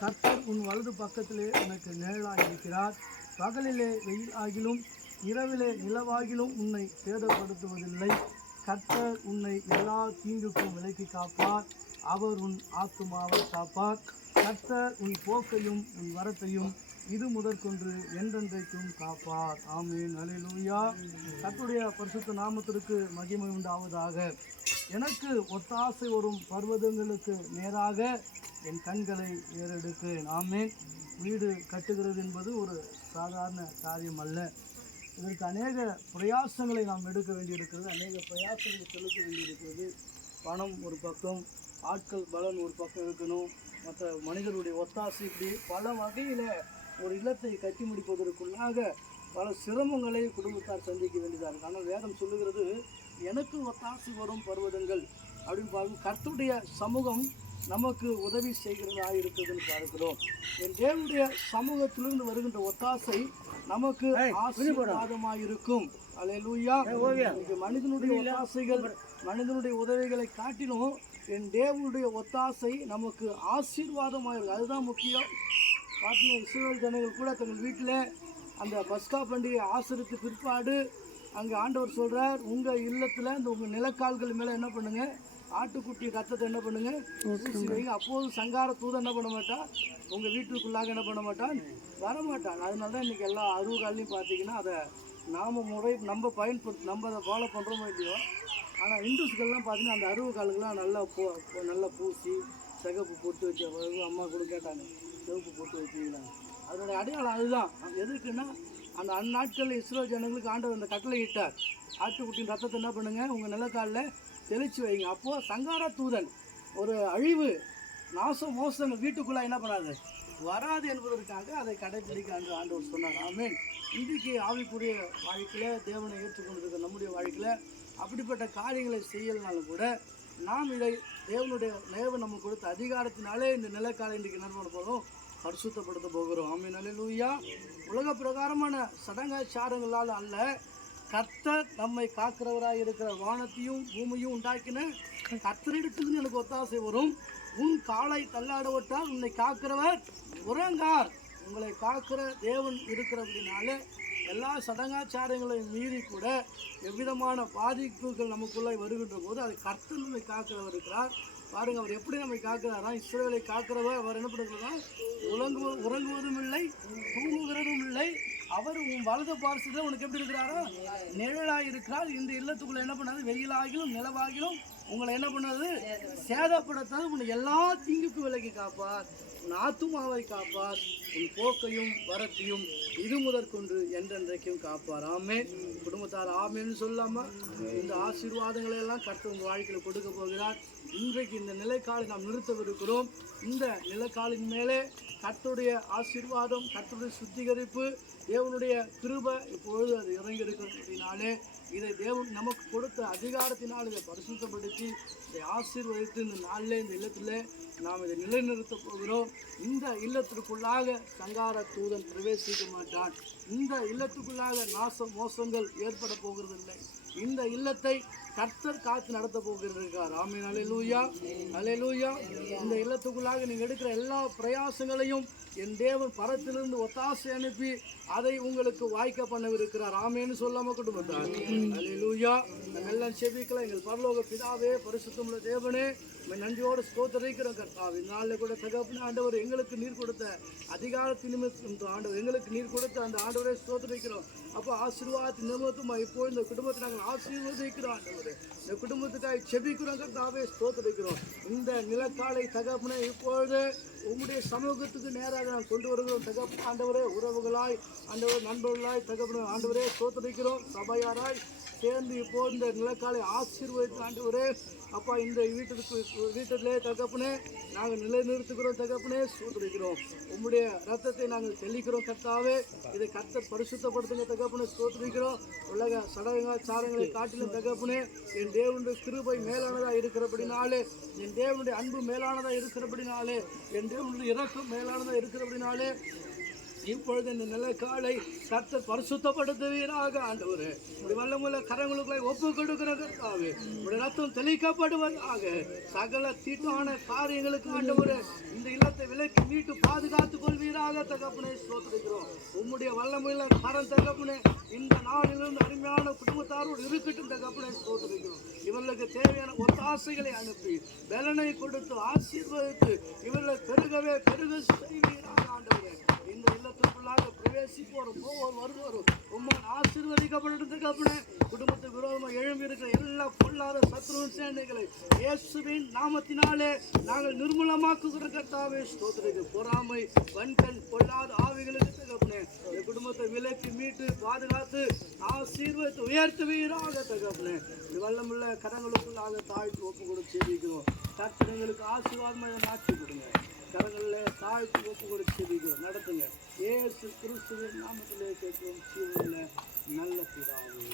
கர்த்தர் உன் வலது பக்கத்திலே உனக்கு நிழலாயிருக்கிறார். பகலிலே வெயில் ஆகிலும் இரவிலே நிலவாகிலும் உன்னை சேதப்படுத்துவதில்லை. கர்த்தர் உன்னை எல்லா தீங்குக்கும் விலக்கி காப்பார். அவர் உன் ஆத்துமாவை காப்பார். கர்த்தர் உன் போக்கையும் உன் வரத்தையும் இது முதற்கொண்டு என்றென்றைக்கும் காப்பார். ஆமென். அல்லேலூயா. கர்த்தருடைய பரிசுத்த நாமத்திற்கு மகிமை உண்டாவதாக. எனக்கு ஒத்தாசை வரும் பர்வதங்களுக்கு நேராக என் கண்களை ஏறெடுக்கிறேன். ஆமென். வீடு கட்டுகிறது என்பது ஒரு சாதாரண காரியம் அல்ல. இதற்கு அநேக பிரயாசங்களை நாம் எடுக்க வேண்டியிருக்கிறது, அநேக பிரயாசங்களை செலுத்த வேண்டியிருக்கிறது. பணம் ஒரு பக்கம், ஆட்கள் பலன் ஒரு பக்கம் இருக்கணும், மற்ற மனிதர்களுடைய ஒத்தாசை, இப்படி பல வகையில் ஒரு இல்லத்தை கட்டி முடிப்பதற்குள்ளாக பல சிரமங்களை குடும்பத்தார் சந்திக்க வேண்டியதாக இருக்குது. ஆனால் வேதம் சொல்லுகிறது, எனக்கு ஒத்தாசை வரும் பர்வதங்கள் அப்படின்னு பார்க்கும் கர்த்தருடைய சமூகம் நமக்கு உதவி செய்கிறதாக இருக்குதுன்னு பார்க்கிறோம். என் தேவனுடைய சமூகத்திலிருந்து வருகின்ற ஒத்தாசை நமக்கு ஆசீர்வாதமாக இருக்கும். அல்லேலூயா. மனிதனுடைய ஒத்தாசைகள், மனிதனுடைய உதவிகளை காட்டிலும் என் தேவனுடைய ஒத்தாசை நமக்கு ஆசீர்வாதமாக இருக்கும். அதுதான் முக்கியம். பார்த்தீங்கன்னா இஸ்ரவேல் ஜனங்கள் கூட தங்கள் வீட்டில் அந்த பஸ்கா பண்டிகை ஆசரித்து பிற்பாடு அங்கே ஆண்டவர் சொல்கிறார், உங்கள் இல்லத்தில் இந்த உங்கள் நிலக்கால்கள் மேலே என்ன பண்ணுங்கள், ஆட்டுக்குட்டி ரத்தத்தை என்ன பண்ணுங்கள் பூசி வைங்க. அப்போது சங்கார தூதன் என்ன பண்ண மாட்டான், உங்கள் வீட்டுக்குள்ளாக என்ன பண்ண மாட்டான், வரமாட்டான். அதனால தான் இன்றைக்கி எல்லா அருவுகாலையும் பார்த்தீங்கன்னா அதை நாம் நம்ம பயன்படுத்தி நம்ம அதை ஃபாலோ பண்ணுறோமோ இல்லையோ. ஆனால் இந்துஸ்கள்லாம் பார்த்தீங்கன்னா அந்த அருவு காலுக்கெல்லாம் நல்லா பூசி சிகப்பு போட்டு வச்ச அம்மா கூட கேட்டாங்க, சிவப்பு போட்டு வச்சிங்களா, அதனுடைய அடையாளம் அதுதான். எதுக்குன்னா அந்த அந்நாட்களில் இஸ்ரவேல் ஜனங்களுக்கு ஆண்டவர் அந்த கட்டளை இட்டார், ஆட்டுக்குட்டியின் ரத்தத்தை என்ன பண்ணுங்கள் உங்கள் நிலக்காலில் தெளித்து வைங்க. அப்போது சங்கார தூதன் ஒரு அழிவு நாசம் மோசங்கள் வீட்டுக்குள்ளே என்ன பண்ணாது, வராது என்பதற்காக அதை கடைப்பிடிக்க ஆண்டவர் சொன்னார். ஆமென். இன்றைக்கு ஆவிக்குரிய வாழ்க்கையில் தேவனை ஏற்றுக்கொண்டிருக்கிற நம்முடைய வாழ்க்கையில் அப்படிப்பட்ட காரியங்களை செய்யலனாலும் கூட நாம் இதை தேவன் நமக்கு கொடுத்த அதிகாரத்தினாலே இந்த நிலக்காலை இன்றைக்கு என்ன பண்ண போகிறோம், பரிசுத்தப்படுத்த போகிறோம். ஆமென். அல்லேலூயா. உலக பிரகாரமான சடங்காச்சாரங்களால் அல்ல, கர்த்தர் நம்மை காக்கிறவராக இருக்கிற வானத்தையும் பூமியும் உண்டாக்கின கர்த்தரிடத்திலிருந்து எனக்கு ஒத்தாசை வரும். உன் காலை தள்ளாட விட்டால் உன்னை காக்கிறவர் உறங்கார். உங்களை காக்கிற தேவன் இருக்கிறபடினால எல்லா சடங்காச்சாரங்களையும் மீறி கூட எவ்விதமான பாதிப்புகள் நமக்குள்ளே வருகின்ற போது அதை கர்த்தர் நம்மை காக்கிறவர் இருக்கிறார். பாருங்கள், அவர் எப்படி நம்மை காக்கிறாரா, இஸ்ரவேலை காக்கிறவர். அவர் என்ன பண்ணுறதா, உறங்குவதும் இல்லை தூங்குகிறதும் இல்லை. அவர் உன் வலது பார்சத்தில் உனக்கு எப்படி இருக்கிறாரா, நிழலாக இருக்கிறார். இந்த இல்லத்துக்குள்ளே என்ன பண்ணாது, வெயிலாகிலும் நிலவாகிலும் உங்களை என்ன பண்ணாது, சேதப்படுத்தாது. உன்னை எல்லா தீங்குக்கும் விலக்கி காப்பார். உன் ஆத்துமாவை காப்பார். உன் போக்கையும் வரத்தையும் இது முதற்கொண்டு என்றென்றைக்கும் காப்பார். ஆமென். குடும்பத்தார் ஆமென்னு சொல்லாமல் இந்த ஆசீர்வாதங்களை எல்லாம் கர்த்தர் உங்கள் வாழ்க்கையில் கொடுக்க போகிறார். இன்றைக்கு இந்த நிலைக்காலை நாம் நிறுத்தவிருக்கிறோம். இந்த நிலைக்காலின் மேலே கர்த்தருடைய ஆசீர்வாதம், கர்த்தருடைய சுத்திகரிப்பு, தேவனுடைய கிருபை இப்பொழுது அது இறங்கி இருக்கிறதுனாலே இதை தேவன் நமக்கு கொடுத்த அதிகாரத்தினால் இதை பரிசுத்தப்படுத்தி இதை ஆசீர்வதித்து இந்த நாளில் இந்த இல்லத்தில் நாம் இதை நிலைநிறுத்த போகிறோம். இந்த இல்லத்திற்குள்ளாக சங்கார தூதன் பிரவேசிக்க மாட்டான். இந்த இல்லத்துக்குள்ளாக நாசம் மோசங்கள் ஏற்பட போகிறதில்லை. இந்த இல்லத்தை கர்த்தர் காத்து நடத்த போகிறார். ஆமென். அல்லேலூயா. அல்லேலூயா. இந்த இல்லத்துக்குள்ளாக நீங்கள் எடுக்கிற எல்லா பிரயாசங்களையும் என் தேவன் பரத்திலிருந்து ஒத்தாசை அனுப்பி அதை உங்களுக்கு வாய்க்க பண்ணவிருக்கிறார். ஆமென்னு சொல்லாம குடும்பத்தார். அல்லேலூயா. எல்லாம் செபிக்கலாம். எங்கள் பரலோக பிதாவே, பரிசுத்தமுள்ள தேவனே, நன்றியோடு ஸ்தோத்திரிக்கிறோம் கர்த்தாவே. இந்நாளில் கூட தகப்பனே ஆண்டவர் எங்களுக்கு நீர் கொடுத்த அதிகாரத்தின் நிமித்தம் ஆண்டவர் எங்களுக்கு நீர் கொடுத்த அந்த ஆண்டவரை ஸ்தோத்திரிக்கிறோம். அப்போ ஆசீர்வாதத்தின் நிமித்தமா இப்போ இந்த குடும்பத்தை நாங்கள் ஆசீர்வதிக்கிறோம் ஆண்டவரே. இந்த குடும்பத்துக்காக செபிக்கிறோம் கர்த்தாவே, ஸ்தோத்திரிக்கிறோம். இந்த நிலக்காலை தகப்பனே இப்பொழுது உம்முடைய சமூகத்துக்கு நேராக நாம் கொண்டு வருகிறோம் தகப்பனே ஆண்டவரே. உறவுகளாய் ஆண்டவர், நண்பர்களாய் தகப்பனே ஆண்டவரே ஸ்தோத்திரிக்கிறோம். சபையாராய் சேர்ந்து இப்போ இந்த நிலக்காலை ஆசீர்வதித்து ஆண்டவரே அப்பா இந்த வீட்டிலே தகப்பனே நாங்கள் நிலைநிறுத்துகிறோம் தகப்பனே, ஸ்தோத்திரிக்கிறோம். உம்முடைய ரத்தத்தை நாங்கள் தெளிக்கிறோம் கர்த்தாவே. இதை கர்த்தர் பரிசுத்தப்படுத்துங்க தகப்பனே, ஸ்தோத்திரிக்கிறோம். உலக சடங்காச்சாரங்களை காட்டிலும் தகப்பனே என் தேவனுடைய கிருபை மேலானதாக இருக்கிறபடினாலே, என் தேவனுடைய அன்பு மேலானதாக இருக்கிறபடினாலே, என் தேவனுடைய இரக்கம் மேலானதாக இருக்கிறபடினாலே இப்பொழுது இந்த நிலக்காலை கர்த்தர் பரிசுத்தப்படுத்துவீராக ஆண்டவரே. இப்படி வல்லமுள்ள கரங்களுக்குள்ளே ஒப்பு கொடுக்கிற கர்த்தாவே, உடைய ரத்தம் தெளிக்கப்படுவதாக. சகல தீட்டான காரியங்களுக்கு ஆண்டவரே இந்த இல்லத்தை விலக்கி மீட்டு உயர்த்துவீராக தகப்பனே ஸ்தோத்திரிக்கிறோம். உம்முடைய வல்லமையுள்ள கரம் தகப்பனே இந்த நாளிலிருந்து அருமையான குடும்பத்தாரோடு இருக்கட்டும் தகப்பனே ஸ்தோத்திரிக்கிறோம். இவர்களுக்கு தேவையான ஒத்தாசைகளை அனுப்பி பலனை கொடுத்து ஆசீர்வதித்து இவர்களை பெருக செய்வீராக ஆண்டவரே. இந்த இல்லத்திற்குள்ளாக பிரவேசிப்போரும் வருவோரும் உம்மால் ஆசீர்வதிக்கப்பட்டு தகப்பனே குடும்பத்துக்கு விரோதமாக எழும்பி இருக்கிற எல்லா பொல்லாத சத்ருவின் சேனைகளை இயேசுவின் நாமத்தினாலே நாங்கள் நிர்மூலமாக்குகிற கர்த்தாவே ஸ்தோத்திரிக்கிறோம். பொறாமை வன்கண் பொல்லாத ஆவிகளுக்கு தகப்பனே இந்த குடும்பத்தை விலக்கி மீட்டு பாதுகாத்து ஆசீர்வதித்து உயர்த்துவீராக தகப்பனே. இந்த வல்லமுள்ள கரங்களுக்குள்ளாக தாழ்த்து ஒப்பு கொடுத்து செய்திருக்கிறோம். கர்த்தர்களுக்கு ஆசீர்வாதமாக மாற்றி கொடுங்க. கரங்களில் தாழ்த்து ஒப்பு கொடுத்து செய்திருக்கிறோம். நடத்துங்க. இயேசு கிறிஸ்துவின் நாமத்திலே கேட்கிறோம். ஜீவனுள்ள நல்ல பிதாவே.